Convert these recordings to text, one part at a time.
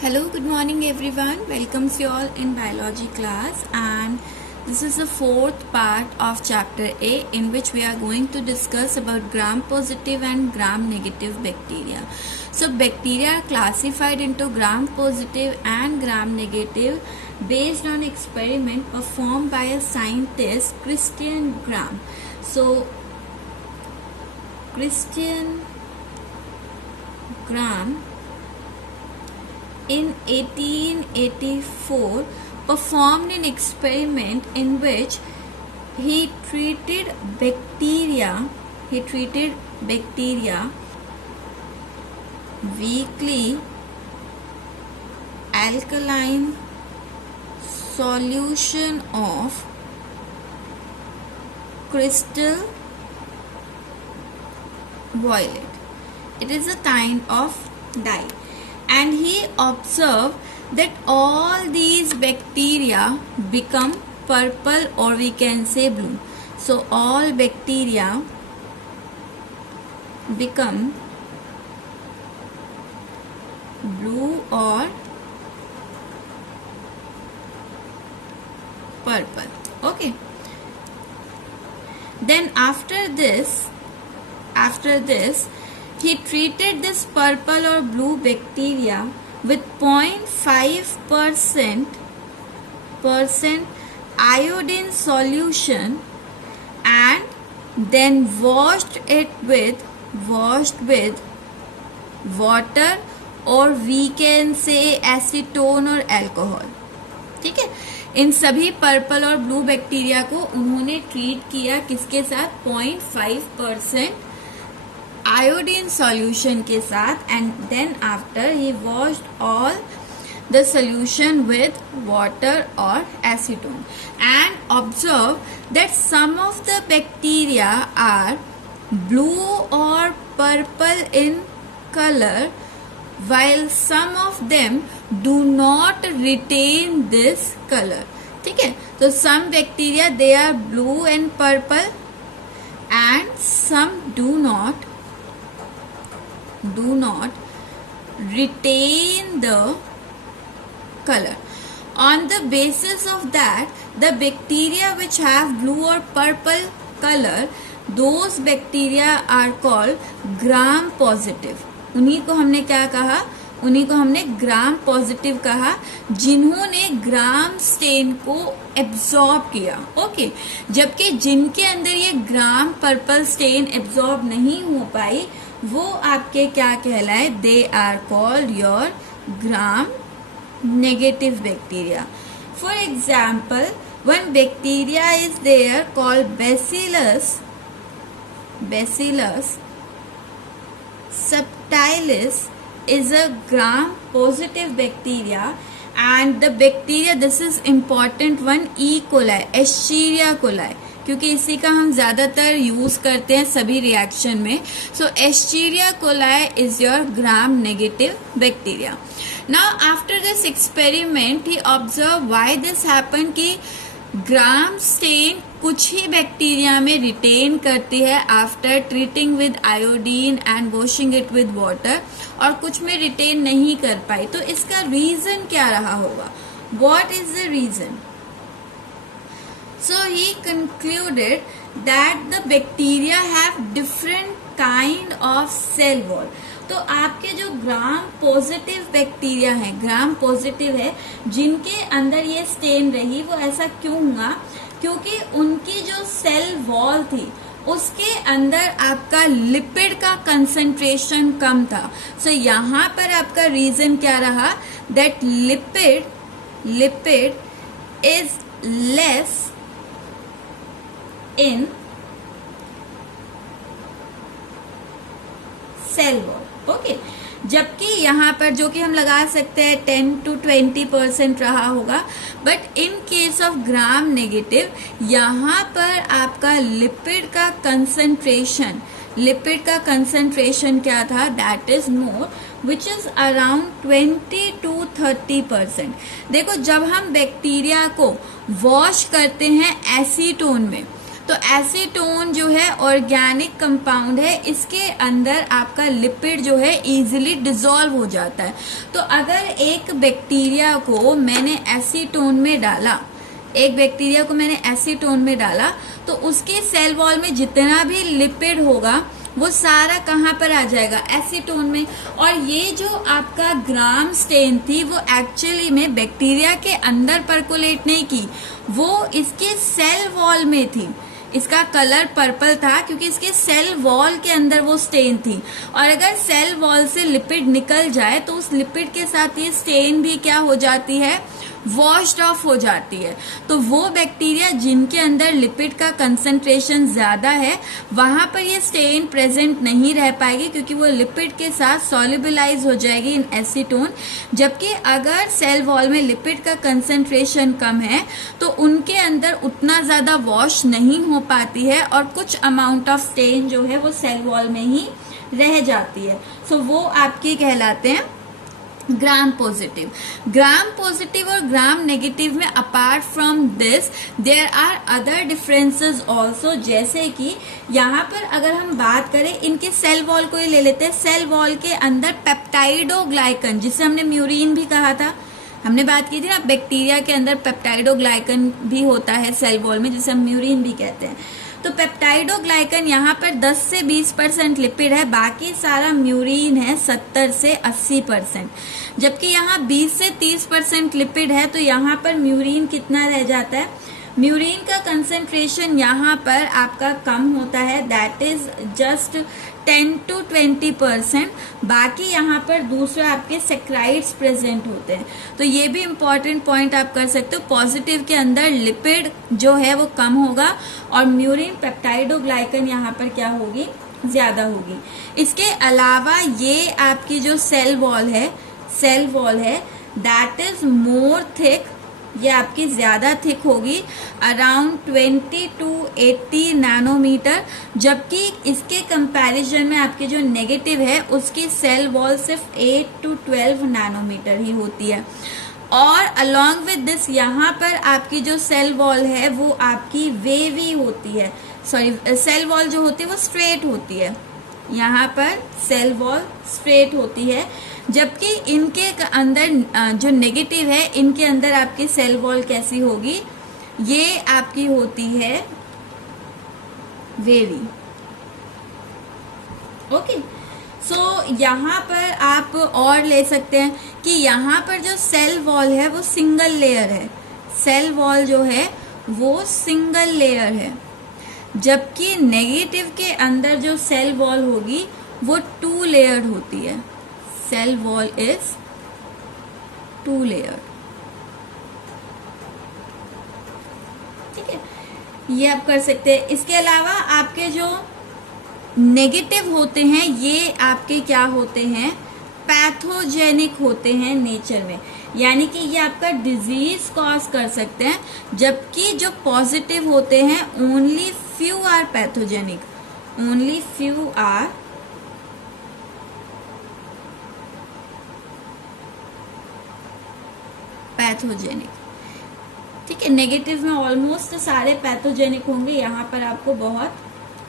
Hello, good morning everyone. Welcomes you all in biology class, and this is the fourth part of chapter A, in which we are going to discuss about gram positive and gram negative bacteria. So bacteria are classified into gram positive and gram negative based on experiment performed by a scientist, Christian Gram. So Christian Gram in 1884 performed an experiment in which he treated bacteria weakly alkaline solution of crystal violet. It is a kind of dye. And he observed that all these bacteria become purple, or we can say blue. So all bacteria become blue or purple. Okay. Then after this, he treated this purple or blue bacteria with 0.5% iodine solution and then washed with water, or we can say acetone or alcohol. ठीक है, इन सभी purple और blue bacteria को उन्होंने treat किया किसके साथ? 0.5% iodine solution के साथ, and then after he washed all the solution with water or acetone and observed that some of the bacteria are blue or purple in color while some of them do not retain this color. ठीक है, तो some bacteria they are blue and purple and some do not retain the color. On the basis of that, the bacteria which have blue or purple color, those bacteria are called gram positive. उन्हीं को हमने क्या कहा? उन्हीं को हमने gram positive कहा, जिन्होंने ग्राम स्टेन को एब्जॉर्ब किया. ओके, जबकि जिनके अंदर ये ग्राम पर्पल स्टेन एब्जॉर्ब नहीं हो पाई, वो आपके क्या कहलाए? They are called your gram negative bacteria. For example, one bacteria is there called Bacillus subtilis is a gram positive bacteria, and the bacteria, this is important one, E. coli, Escherichia coli, क्योंकि इसी का हम ज्यादातर use करते हैं सभी reaction में. सो Escherichia coli is your gram negative bacteria. Now after this experiment he observed why this happened कि ग्राम स्टेन कुछ ही बैक्टीरिया में रिटेन करती है after treating with iodine and washing it with water, और कुछ में रिटेन नहीं कर पाई. तो इसका रीजन क्या रहा होगा? What is the reason? So he concluded that the bacteria have different kind of cell wall. तो आपके जो ग्राम पॉजिटिव बैक्टीरिया है, ग्राम पॉजिटिव है, जिनके अंदर ये स्टेन रही, वो ऐसा क्यों हुआ? क्योंकि उनकी जो सेल वॉल थी उसके अंदर आपका लिपिड का कंसंट्रेशन कम था. सो यहाँ पर आपका रीजन क्या रहा? That lipid is less in cell wall. Okay, जबकि यहाँ पर जो कि हम लगा सकते हैं 10 to 20% रहा होगा, but in case of gram negative यहाँ पर आपका लिपिड का कंसंट्रेशन क्या था? That is more, which is around 20 to 30%. देखो, जब हम बैक्टीरिया को वॉश करते हैं एसीटोन में, तो एसीटोन जो है ऑर्गेनिक कंपाउंड है, इसके अंदर आपका लिपिड जो है इजीली डिसॉल्व हो जाता है। तो अगर एक बैक्टीरिया को मैंने एसीटोन में डाला, तो उसके सेल वॉल में जितना भी लिपिड होगा वो सारा कहाँ पर आ जाएगा, एसीटोन में। और ये जो आपका ग्राम स्टेन थी वो एक्चुअली में बैक्टीरिया के अंदर परकोलेट नहीं की, वो इसके सेल वॉल में थी। इसका कलर पर्पल था क्योंकि इसके सेल वॉल के अंदर वो स्टेन थी। और अगर सेल वॉल से लिपिड निकल जाए तो उस लिपिड के साथ ये स्टेन भी क्या हो जाती है, वॉश्ड ऑफ हो जाती है। तो वो बैक्टीरिया जिनके अंदर लिपिड का कंसंट्रेशन ज्यादा है वहां पर ये स्टेन प्रेजेंट नहीं रह पाएगी क्योंकि वो लिपिड के साथ सॉल्युबलाइज हो जाएगी इन एसीटोन। जबकि अगर सेल वॉल में लिपिड का कंसंट्रेशन कम है तो उनके अंदर उतना ज्यादा वॉश नहीं हो पाती है और कुछ अमाउंट ऑफ स्टेन जो है वो सेल वॉल में ही रह जाती है। सो वो आपके कहलाते हैं ग्राम पॉजिटिव। ग्राम पॉजिटिव और ग्राम नेगेटिव में apart from this there are other differences also. जैसे कि यहाँ पर अगर हम बात करें इनके सेल वॉल को ही ले लेते हैं। सेल वॉल के अंदर पेप्टाइडोग्लाइकन, जिसे हमने म्यूरिन भी कहा था, हमने बात की थी ना, बैक्टीरिया के अंदर पेप्टाइडोग्लाइकन भी होता है सेल वॉल में, जिसे हम म्यूरिन भी कहते हैं। तो पेप्टाइडोग्लाइकन यहाँ पर 10 से 20% लिपिड है, बाकी सारा म्यूरिन है 70 से 80%। जबकि यहाँ 20 से 30% लिपिड है, तो यहाँ पर म्यूरिन कितना रह जाता है, म्यूरिन का कंसंट्रेशन यहाँ पर आपका कम होता है, दैट इज जस्ट 10 to 20%। बाकी यहाँ पर दूसरे आपके सेक्राइड्स प्रेजेंट होते हैं। तो ये भी इम्पॉर्टेंट पॉइंट आप कर सकते हो। पॉजिटिव के अंदर लिपिड जो है वो कम होगा और म्यूरिन पेप्टाइडोग्लाइकन यहाँ पर क्या होगी, ज्यादा होगी। इसके अलावा ये आपकी जो सेल वॉल है दैट इज मोर थिक, ये आपकी ज्यादा थिक होगी, अराउंड 20 to 80 नैनोमीटर। जबकि इसके कंपैरिजन में आपके जो नेगेटिव है उसकी सेल वॉल सिर्फ 8 to 12 नैनोमीटर ही होती है। और अलोंग विद दिस यहाँ पर आपकी जो सेल वॉल है वो आपकी वेवी होती है, सेल वॉल जो होती है वो स्ट्रेट होती है। यहाँ पर सेल वॉल स्ट्रेट होती है, जबकि इनके अंदर जो नेगेटिव है इनके अंदर आपकी सेल वॉल कैसी होगी, ये आपकी होती है वेवी। ओके, सो यहाँ पर आप और ले सकते हैं कि यहाँ पर जो सेल वॉल है वो सिंगल लेयर है, सेल वॉल जो है वो सिंगल लेयर है। जबकि नेगेटिव के अंदर जो सेल वॉल होगी वो 2 लेयर्ड होती है, सेल वॉल इज 2 लेयर्ड। ठीक है, ये आप कर सकते हैं। इसके अलावा आपके जो नेगेटिव होते हैं ये आपके क्या होते हैं, पैथोजेनिक होते हैं नेचर में, यानी कि ये आपका डिजीज कॉज कर सकते हैं। जबकि जो पॉजिटिव होते हैं only few are pathogenic, only few are pathogenic. ठीक है, नेगेटिव में ऑलमोस्ट सारे पैथोजेनिक होंगे, यहाँ पर आपको बहुत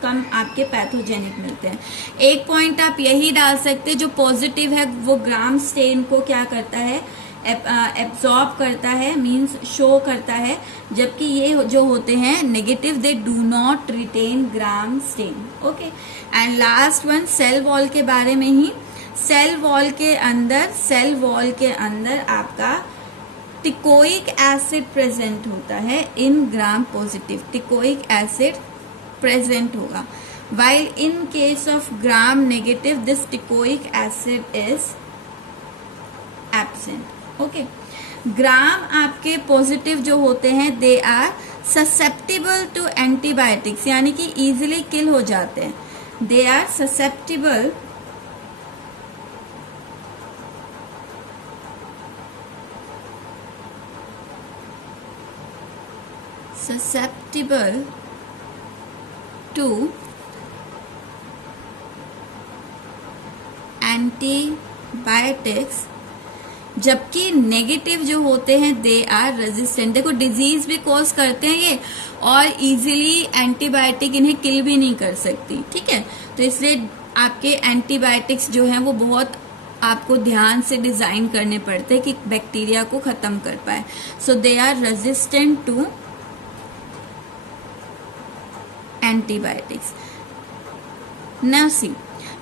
कम आपके पैथोजेनिक मिलते हैं। एक पॉइंट आप यही डाल सकते हैं, जो पॉजिटिव है वो ग्राम स्टेन को क्या करता है, एब्जॉर्ब करता है, मींस शो करता है। जबकि ये जो होते हैं negative, they do not retain gram stain. Okay, and last one cell wall के बारे में ही। सेल वॉल के अंदर आपका टिकोइक एसिड प्रेजेंट होता है in gram positive, teichoic acid present होगा, while in case of gram negative this teichoic acid is absent. Okay, gram आपके पॉजिटिव जो होते हैं they are susceptible to antibiotics, यानी कि इजीली किल हो जाते हैं, they are susceptible to antibiotics जबकि नेगेटिव जो होते हैं दे आर रेजिस्टेंट। देखो डिजीज भी कॉज करते हैं ये, और इजीली एंटीबायोटिक इन्हें किल भी नहीं कर सकती, ठीक है। तो इसलिए आपके एंटीबायोटिक्स जो हैं वो बहुत आपको ध्यान से डिजाइन करने पड़ते हैं कि बैक्टीरिया को खत्म कर पाए। So they are resistant to antibiotics. Now see,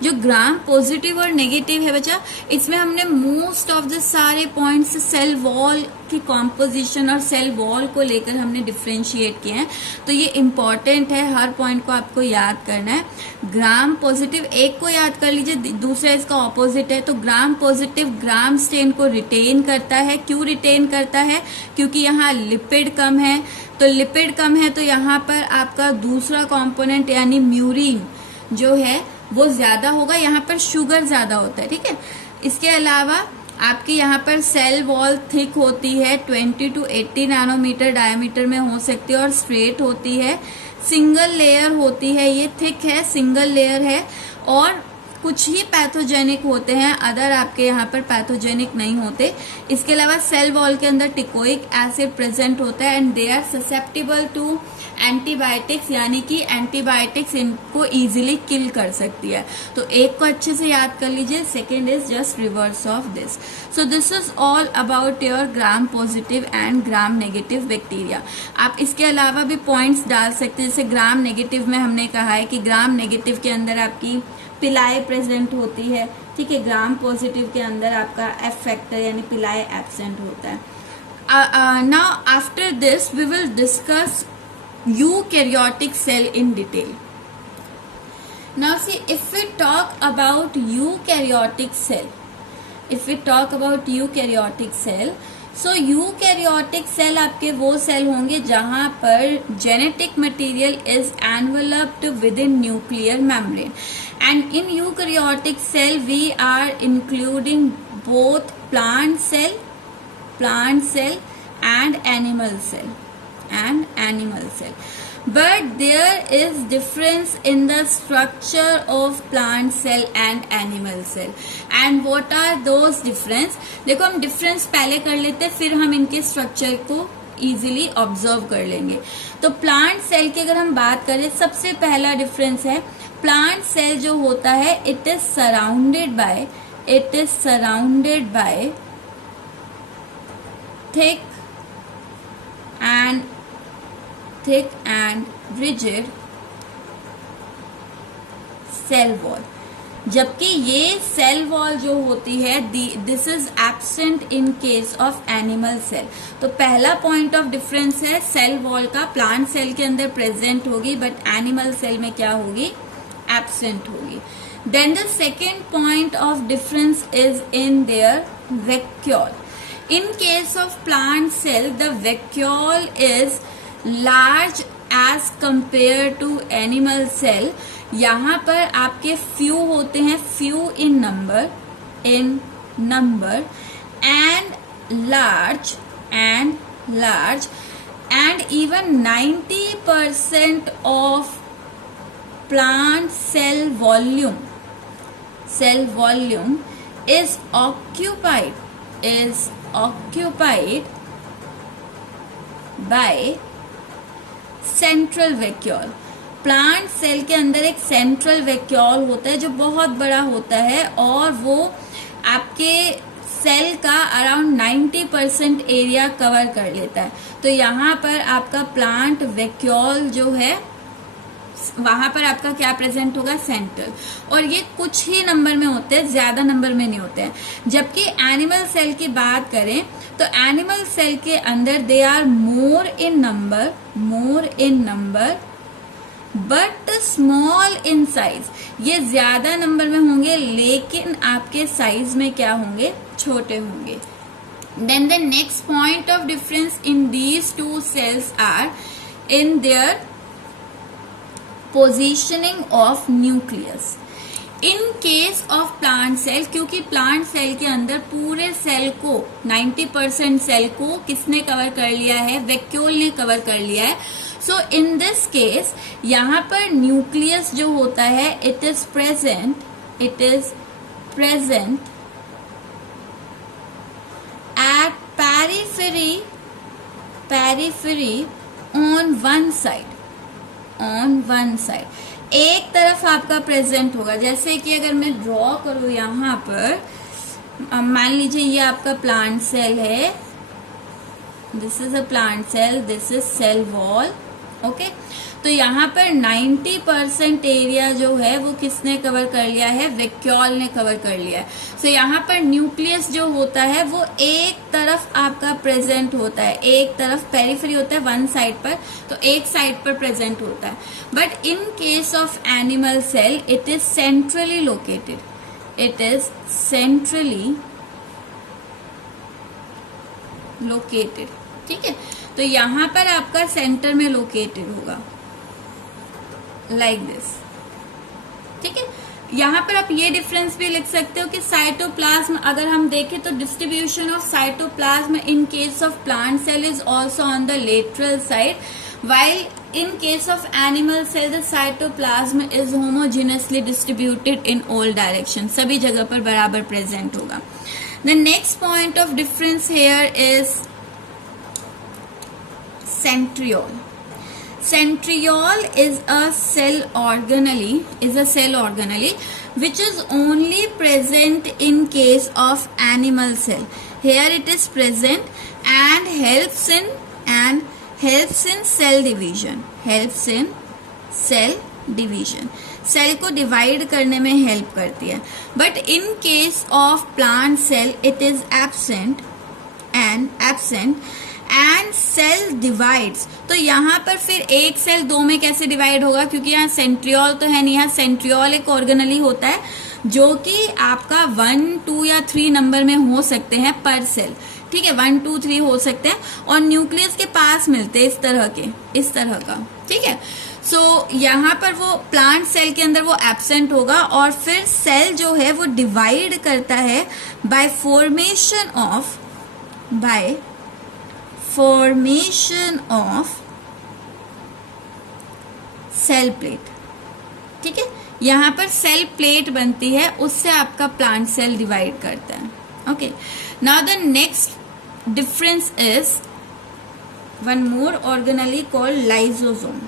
जो ग्राम पॉजिटिव और नेगेटिव है बच्चा, इसमें हमने मोस्ट ऑफ द सारे पॉइंट्स सेल वॉल की कॉम्पोजिशन और सेल वॉल को लेकर हमने डिफ्रेंशिएट किए हैं। तो ये इम्पॉर्टेंट है, हर पॉइंट को आपको याद करना है। ग्राम पॉजिटिव एक को याद कर लीजिए, दूसरा इसका ऑपोजिट है। तो ग्राम पॉजिटिव ग्राम स्टेन को रिटेन करता है। क्यों रिटेन करता है? क्योंकि यहाँ लिपिड कम है। तो लिपिड कम है तो यहाँ पर आपका दूसरा कॉम्पोनेंट यानी म्यूरिन जो है वो ज्यादा होगा, यहाँ पर शुगर ज्यादा होता है, ठीक है। इसके अलावा आपके यहाँ पर सेल वॉल थिक होती है, 20 to 80 नैनोमीटर डायमीटर में हो सकती है और स्ट्रेट होती है, सिंगल लेयर होती है, ये थिक है, सिंगल लेयर है, और कुछ ही पैथोजेनिक होते हैं, अदर आपके यहाँ पर पैथोजेनिक नहीं होते। इसके अलावा सेल वॉल के अंदर टिकोइक एसिड प्रेजेंट होता है and they are susceptible to antibiotics, यानी कि एंटीबायोटिक्स इनको इजीली किल कर सकती है। तो एक को अच्छे से याद कर लीजिए, second is just reverse of this. So this is all about your gram positive and gram negative bacteria. आप इसके अलावा भी पॉइंट्स डाल सकते हैं, जैसे ग्राम नेगेटिव में हमने कहा है कि ग्राम नेगेटिव के अंदर आपकी पिलाई प्रेजेंट होती है, ठीक है। ग्राम पॉजिटिव के अंदर आपका एफ फैक्टर यानी पिलाई एब्सेंट होता है। Now after this we will discuss eukaryotic cell in detail. Now see, if we talk about eukaryotic cell, so eukaryotic cell आपके वो सेल होंगे जहां पर genetic material is enveloped within nuclear membrane, and in eukaryotic cell we are including both plant cell and animal cell. But there is difference in the structure of plant cell and animal cell. And what are those difference? देखो हम difference पहले कर लेते हैं, फिर हम इनके structure को easily observe कर लेंगे। तो plant cell की अगर हम बात करें, सबसे पहला difference है, plant cell जो होता है it is surrounded by thick and rigid cell wall, जबकि ये सेल वॉल जो होती है this is absent in case of animal cell. तो पहला पॉइंट ऑफ डिफरेंस है सेल वॉल का, प्लांट सेल के अंदर प्रेजेंट होगी बट एनिमल सेल में क्या होगी? एब्सेंट होगी। Then the second point of difference is in their vacuole. In case of plant cell, the vacuole is large as compared to animal cell. यहाँ पर आपके few होते हैं, few in number and large and even 90% of plant cell volume is occupied by central vacuole. Plant cell के अंदर एक central vacuole होता है जो बहुत बड़ा होता है और वो आपके सेल का अराउंड 90% एरिया कवर कर लेता है। तो यहाँ पर आपका प्लांट वैक्यूल जो है वहां पर आपका क्या प्रेजेंट होगा? सेंट्रल। और ये कुछ ही नंबर में होते हैं, ज्यादा नंबर में नहीं होते हैं। जबकि एनिमल सेल की बात करें तो एनिमल सेल के अंदर they are more in number but small in size. ये ज्यादा नंबर में होंगे लेकिन आपके साइज में क्या होंगे? छोटे होंगे। Then the next point of difference in these two cells are in their positioning of nucleus. In case of plant cell, क्योंकि प्लांट सेल के अंदर पूरे सेल को 90% सेल को किसने कवर कर लिया है? वैक्यूल ने कवर कर लिया है। सो इन दिस केस यहाँ पर न्यूक्लियस जो होता है it is present periphery on one side, on one side, एक तरफ आपका प्रेजेंट होगा। जैसे कि अगर मैं ड्रॉ करूँ यहाँ पर, मान लीजिए ये आपका प्लांट सेल है, this is a plant cell, this is cell wall, okay. तो यहाँ पर 90% एरिया जो है वो किसने कवर कर लिया है, वैक्यूल ने कवर कर लिया है। सो यहाँ पर न्यूक्लियस जो होता है वो एक तरफ आपका प्रेजेंट होता है, एक तरफ पेरिफेरी होता है वन साइड पर, तो एक साइड पर प्रेजेंट होता है। But in case of animal cell it is centrally located, it is centrally located, ठीक है। तो यहाँ पर आपका सेंटर में लोकेटेड होगा, लाइक दिस, ठीक है। यहाँ पर आप ये डिफरेंस भी लिख सकते हो कि साइटोप्लाज्म अगर हम देखें तो distribution of cytoplasm in case of plant cell is also on the lateral side, while in case of animal cell the cytoplasm is homogeneously distributed in all directions, सभी जगह पर बराबर प्रेजेंट होगा। The next point of difference here is centriole. Centriole is a cell organelle, which is only present in case of animal cell. Here it is present and helps in cell division, cell को divide करने में help करती है। But in case of plant cell it is absent and cell divides. तो यहाँ पर फिर एक सेल दो में कैसे डिवाइड होगा, क्योंकि यहाँ सेंट्रियोल तो है नहीं, यहाँ सेंट्रियोल एक ऑर्गेनली होता है जो कि आपका 1, 2 या 3 नंबर में हो सकते हैं पर सेल, ठीक है, 1, 2, 3 हो सकते हैं और न्यूक्लियस के पास मिलते हैं इस तरह का, ठीक है। सो यहाँ पर वो प्लांट सेल के अंदर वो एब्सेंट होगा और फिर सेल जो है वो डिवाइड करता है by formation of cell plate, ठीक है। यहाँ पर सेल प्लेट बनती है, उससे आपका प्लांट सेल डिवाइड करता है, okay. Now the next difference is one more organelle called lysosome.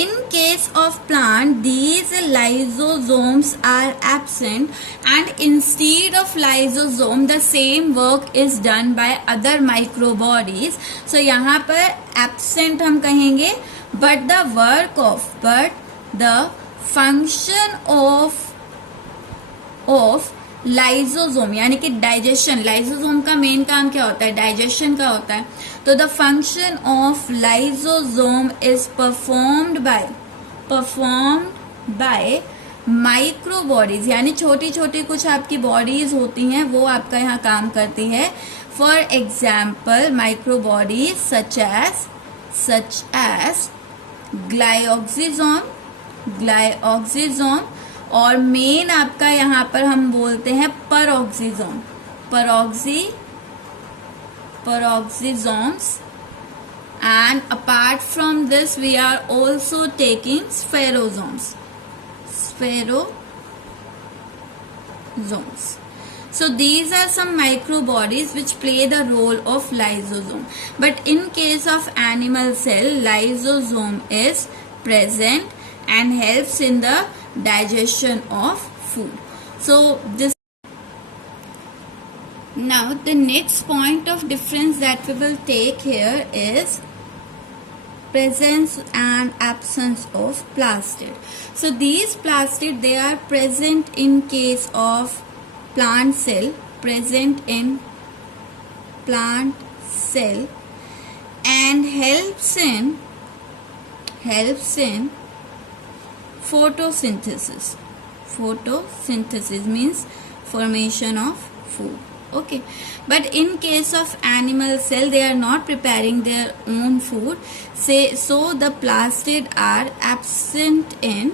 In case of plant, these lysosomes are absent, and instead of lysosome, the same work is done by other microbodies. So यहाँ पर absent हम कहेंगे, but the function of lysosome यानी कि digestion, lysosome का main काम क्या होता है, डाइजेशन का होता है। तो the function of lysosome is performed by micro bodies, यानी छोटी छोटी कुछ आपकी बॉडीज होती हैं वो आपका यहाँ काम करती है। For example micro bodies such as glyoxysome, और मेन आपका यहाँ पर हम बोलते हैं peroxisomes, and apart from this we are also taking spherosomes. So these are some microbodies which play the role of lysosome. But in case of animal cell, lysosome is present and helps in the digestion of food. So this, now the next point of difference that we will take here is presence and absence of plastid. So these plastid, they are present in case of plant cell, and helps in photosynthesis means formation of food, okay. But in case of animal cell, they are not preparing their own food, so the plastid are absent in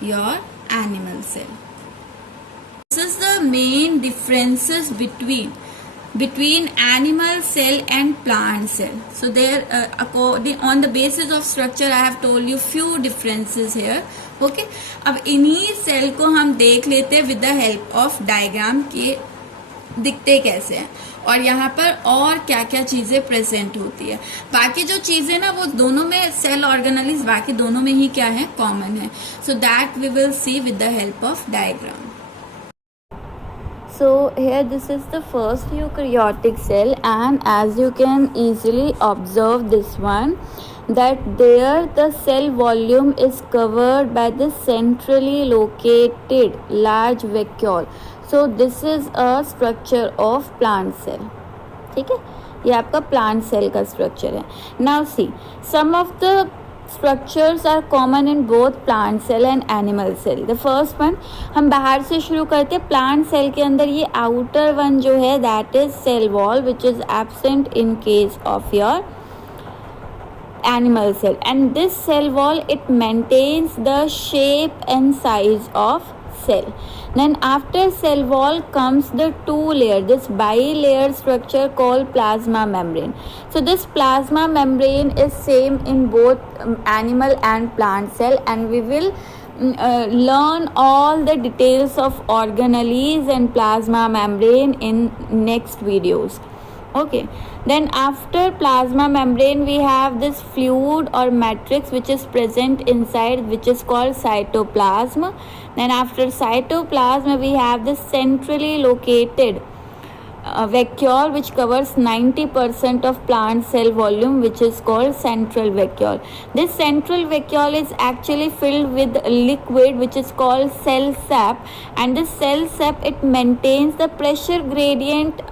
your animal cell. This is the main differences between animal cell and plant cell. So there on the basis of structure I have told you few differences here, okay. अब इन्हीं cell को हम देख लेते हैं with the help of diagram के दिखते कैसे हैं और यहाँ पर और क्या क्या चीजें प्रेजेंट होती है। बाकी जो चीजें ना वो दोनों में सेल ऑर्गेनेल्स बाकी दोनों में ही क्या है, कॉमन है। So that we will see with the help of diagram. So here this is the first eukaryotic cell, and as you can easily observe this one, that there the cell volume is covered by the centrally located large vacuole. So this is a structure of plant cell. ठीक है, ये आपका plant cell का structure है। Now see some of the structures are common in both plant cell and animal cell. The first one, हम बाहर से शुरू करते हैं। plant cell के अंदर ये outer one जो है that is cell wall which is absent in case of your animal cell, and this cell wall it maintains the shape and size of cell. Then after cell wall comes the two layer, this bilayer structure called plasma membrane. So this plasma membrane is same in both animal and plant cell, and we will learn all the details of organelles and plasma membrane in next videos. Okay, then after plasma membrane we have this fluid or matrix which is present inside, which is called cytoplasm. Then after cytoplasm we have this centrally located vacuole which covers 90% of plant cell volume, which is called central vacuole. This central vacuole is actually filled with liquid which is called cell sap, and this cell sap it maintains the pressure gradient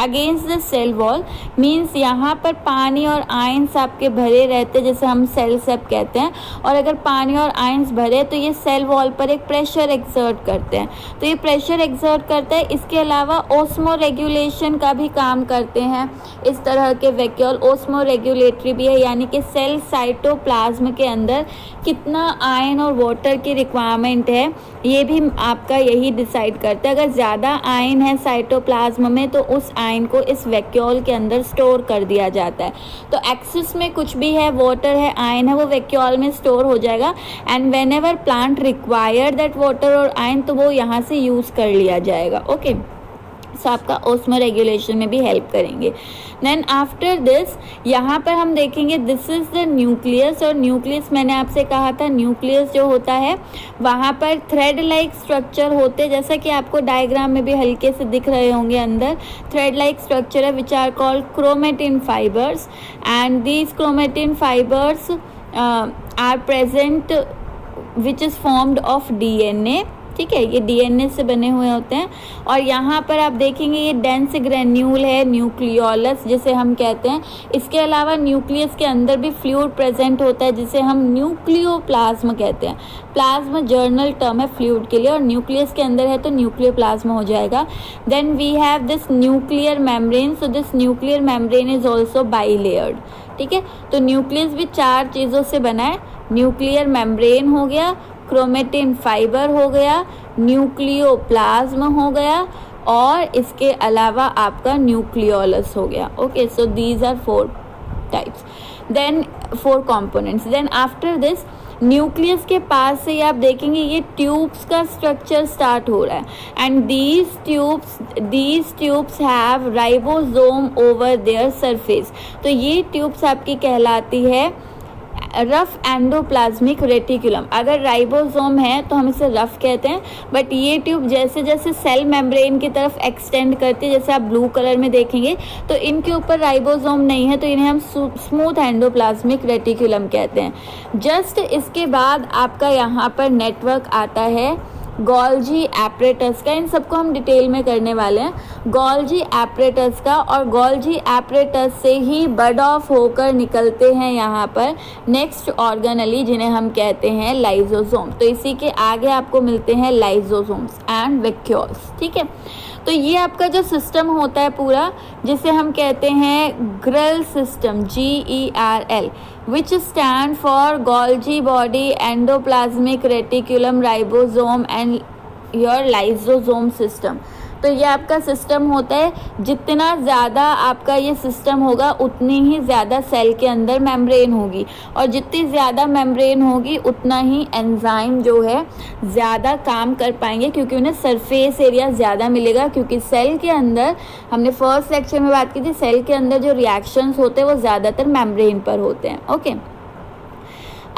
against the cell wall. Means यहाँ पर पानी और ions आपके भरे रहते, जैसे हम cell सेप कहते हैं, और अगर पानी और आयंस भरे तो ये सेल वॉल पर एक प्रेशर एक्सर्ट करते हैं। तो ये प्रेशर एक्सर्ट करता है, इसके अलावा ओस्मो रेगुलेशन का भी काम करते हैं। इस तरह के वैक्यूल ओस्मो रेगुलेटरी भी है, यानी कि सेल साइटोप्लाज्म के अंदर कितना आयन और वाटर की रिक्वायरमेंट है ये भी आपका यही डिसाइड करता है। अगर ज़्यादा आयन है साइटोप्लाज्म में तो उस आयन को इस वैक्यूल के अंदर स्टोर कर दिया जाता है। तो एक्सेस में कुछ भी है, वाटर है, आयन है, वो वैक्यूल में स्टोर हो जाएगा, and when ever plant require that water और आयन तो वो यहाँ से यूज़ कर लिया जाएगा। ओके, सो आपका ओस्मो रेगुलेशन में भी हेल्प करेंगे। देन आफ्टर दिस यहाँ पर हम देखेंगे दिस इज़ द न्यूक्लियस, और न्यूक्लियस मैंने आपसे कहा था न्यूक्लियस जो होता है वहाँ पर थ्रेड लाइक स्ट्रक्चर होते, जैसा कि आपको डायग्राम में भी हल्के से दिख रहे होंगे अंदर थ्रेड लाइक स्ट्रक्चर है which are called chromatin fibres, and these chromatin fibres are present which is formed of DNA. ठीक है, ये डीएनए से बने हुए होते हैं। और यहाँ पर आप देखेंगे ये डेंस ग्रेन्यूल है, न्यूक्लियोलस जिसे हम कहते हैं। इसके अलावा न्यूक्लियस के अंदर भी फ्लूइड प्रेजेंट होता है जिसे हम न्यूक्लियोप्लाज्म कहते हैं। प्लाज्म जर्नल टर्म है फ्लूइड के लिए, और न्यूक्लियस के अंदर है तो न्यूक्लियोप्लाज्म हो जाएगा। Then we have this nuclear membrane, so this nuclear membrane is also bilayered. ठीक है, तो न्यूक्लियस भी 4 चीज़ों से बना है। न्यूक्लियर मेम्ब्रेन हो गया, क्रोमेटिन फाइबर हो गया, न्यूक्लियोप्लाज्म हो गया, और इसके अलावा आपका न्यूक्लियोलस हो गया। Okay, so these are 4 types, then 4 components. Then after this nucleus के पास से आप देखेंगे ये ट्यूब्स का स्ट्रक्चर स्टार्ट हो रहा है, and these tubes have ribosome over their surface. तो ये ट्यूब्स आपकी कहलाती है रफ एंडोप्लाज्मिक रेटिकुलम। अगर राइबोसोम है तो हम इसे रफ कहते हैं, बट ये ट्यूब जैसे जैसे सेल मेम्ब्रेन की तरफ एक्सटेंड करती है, जैसे आप ब्लू कलर में देखेंगे तो इनके ऊपर राइबोसोम नहीं है, तो इन्हें हम स्मूथ एंडोप्लाज्मिक रेटिकुलम कहते हैं। जस्ट इसके बाद आपका यहाँ पर नेटवर्क आता है गोल्जी एपरेटस का। इन सबको हम डिटेल में करने वाले हैं, गोल्जी एपरेटस का, और गोल्जी एपरेटस से ही बड ऑफ होकर निकलते हैं यहाँ पर नेक्स्ट ऑर्गेनेली जिन्हें हम कहते हैं लाइजोसोम। तो इसी के आगे आपको मिलते हैं लाइजोसोम्स एंड वैक्यूल्स। ठीक है, तो ये आपका जो सिस्टम होता है पूरा, जिसे हम कहते हैं grill system, GERL, which stand for Golgi body, endoplasmic reticulum, ribosome and your lysosome system. तो ये आपका सिस्टम होता है, जितना ज़्यादा आपका ये सिस्टम होगा उतनी ही ज़्यादा सेल के अंदर मेम्ब्रेन होगी, और जितनी ज़्यादा मेम्ब्रेन होगी उतना ही एंजाइम जो है ज़्यादा काम कर पाएंगे, क्योंकि उन्हें सरफेस एरिया ज़्यादा मिलेगा। क्योंकि सेल के अंदर, हमने फर्स्ट लेक्चर में बात की थी, सेल के अंदर जो रिएक्शंस होते हैं वो ज़्यादातर मेम्ब्रेन पर होते हैं। ओके,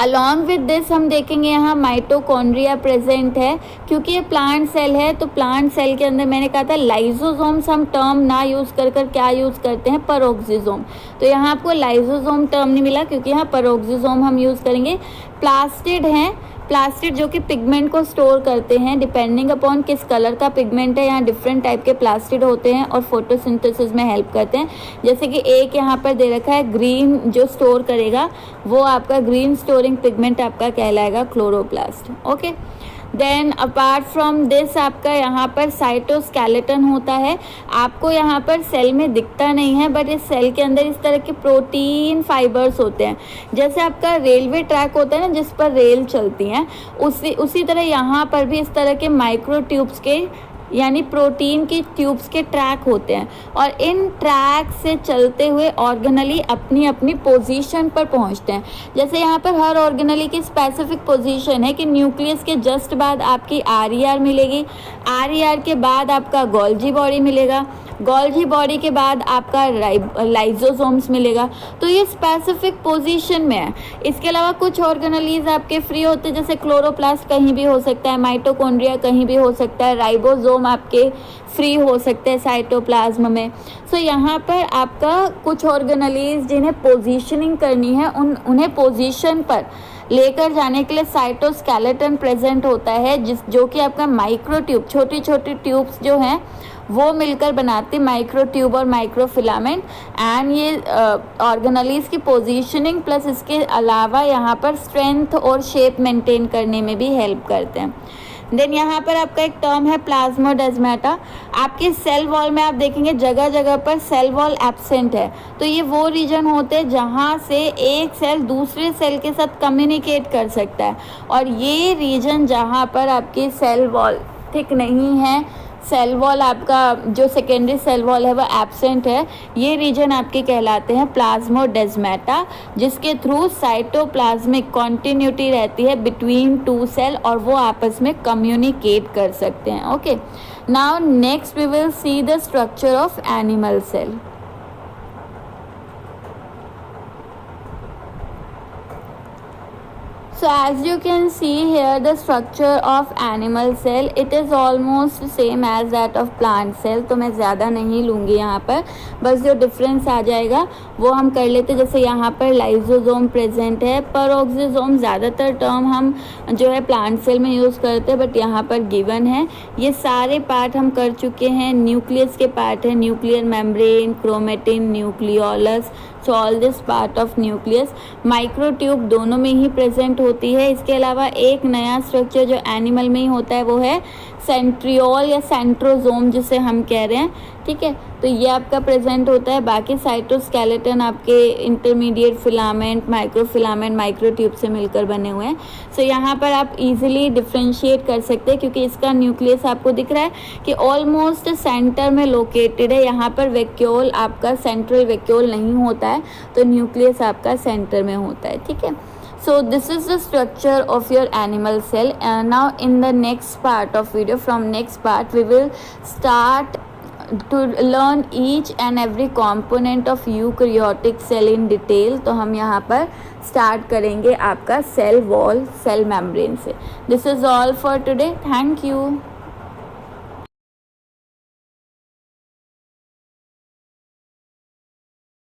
अलॉन्ग विद दिस हम देखेंगे यहाँ माइटोकॉन्ड्रिया प्रेजेंट है, क्योंकि ये प्लांट सेल है। तो प्लांट सेल के अंदर मैंने कहा था लाइजोसोम्स हम टर्म ना यूज़ कर क्या यूज़ करते हैं, पेरोक्सिसोम। तो यहाँ आपको लाइजोसोम टर्म नहीं मिला, क्योंकि यहाँ पेरोक्सिसोम हम यूज़ करेंगे। प्लास्टिड हैं, प्लास्टिड जो कि पिगमेंट को स्टोर करते हैं, डिपेंडिंग अपॉन किस कलर का पिगमेंट है। यहाँ डिफरेंट टाइप के प्लास्टिड होते हैं और फोटोसिंथेसिस में हेल्प करते हैं। जैसे कि एक यहाँ पर दे रखा है ग्रीन, जो स्टोर करेगा वो आपका ग्रीन स्टोरिंग पिगमेंट आपका कहलाएगा chloroplast. Okay, then apart from this आपका यहाँ पर साइटोस्केलेटन होता है। आपको यहाँ पर सेल में दिखता नहीं है, बट इस सेल के अंदर इस तरह के प्रोटीन फाइबर्स होते हैं। जैसे आपका रेलवे ट्रैक होता है ना, जिस पर रेल चलती हैं, उसी तरह यहाँ पर भी इस तरह के माइक्रो ट्यूब्स के, यानी प्रोटीन की ट्यूब्स के ट्रैक होते हैं, और इन ट्रैक से चलते हुए ऑर्गेनली अपनी अपनी पोजीशन पर पहुंचते हैं। जैसे यहाँ पर हर ऑर्गेनली की स्पेसिफिक पोजीशन है कि न्यूक्लियस के जस्ट बाद आपकी RER मिलेगी, RER के बाद आपका गोल्जी बॉडी मिलेगा, गोल्जी बॉडी के बाद आपका लाइजोसोम्स मिलेगा। तो ये स्पेसिफिक पोजीशन में है। इसके अलावा कुछ ऑर्गेनलीज आपके फ्री होते हैं, जैसे क्लोरोप्लास्ट कहीं भी हो सकता है, माइटोकॉन्ड्रिया कहीं भी हो सकता है, राइबोसोम आपके फ्री हो सकते हैं साइटोप्लाज्म में। सो यहाँ पर आपका कुछ ऑर्गेनलीज जिन्हें पोजीशनिंग करनी है, उन्हें पोजीशन पर लेकर जाने के लिए साइटोस्केलेटन प्रेजेंट होता है, जो कि आपका माइक्रो ट्यूब, छोटी छोटी ट्यूब्स जो हैं वो मिलकर बनाती माइक्रो ट्यूब और माइक्रो फिलामेंट। एंड ये ऑर्गेनलीज की पोजीशनिंग प्लस इसके अलावा यहाँ पर स्ट्रेंथ और शेप मेंटेन करने में भी हेल्प करते हैं। देन यहाँ पर आपका एक टर्म है प्लाज्मोडेस्माटा। आपके सेल वॉल में आप देखेंगे जगह जगह पर सेल वॉल एब्सेंट है। तो ये वो रीजन होते हैं जहाँ से एक सेल दूसरे सेल के साथ कम्युनिकेट कर सकता है, और ये रीजन जहाँ पर आपकी सेल वॉल थिक नहीं है, सेल वॉल आपका जो सेकेंडरी सेल वॉल है वो एब्सेंट है, ये रीजन आपके कहलाते हैं प्लाज्मोडेस्माटा, जिसके थ्रू साइटोप्लाज्मिक कॉन्टिन्यूटी रहती है बिटवीन टू सेल, और वो आपस में कम्युनिकेट कर सकते हैं। Okay, now next we will see the structure of animal cell. So as you can see here, the structure of animal cell, it is almost same as that of plant cell। तो मैं ज़्यादा नहीं लूँगी यहाँ पर, बस जो difference आ जाएगा वो हम कर लेते। जैसे यहाँ पर लाइजोसोम प्रेजेंट है, पेरोक्सिसोम ज़्यादातर टर्म हम जो है प्लांट सेल में यूज़ करते हैं, बट यहाँ पर गिवन है। ये सारे पार्ट हम कर चुके हैं। न्यूक्लियस के पार्ट है, nuclear membrane, chromatin, nucleolus, so all this part of nucleus. Micro tube दोनों में ही प्रेजेंट होती है। इसके अलावा एक नया स्ट्रक्चर जो एनिमल में ही होता है वो है सेंट्रियोल या सेंट्रोजोम, जिसे हम कह रहे हैं। ठीक है, तो ये आपका प्रेजेंट होता है। बाकी साइटोस्केलेटन आपके intermediate filament, microfilament, micro tube से मिलकर बने हुए हैं। सो यहाँ पर आप इजीली डिफ्रेंशिएट कर सकते हैं, क्योंकि इसका न्यूक्लियस आपको दिख रहा है कि ऑलमोस्ट सेंटर में लोकेटेड है। यहाँ पर वैक्यूल आपका सेंट्रल वैक्यूल नहीं होता है, तो न्यूक्लियस आपका सेंटर में होता है। ठीक है, so this is the structure of your animal cell. Now in the next part of video, from next part we will start to learn each and every component of eukaryotic cell in detail। तो हम यहाँ पर start करेंगे आपका cell wall, cell membrane से। This is all for today. Thank you.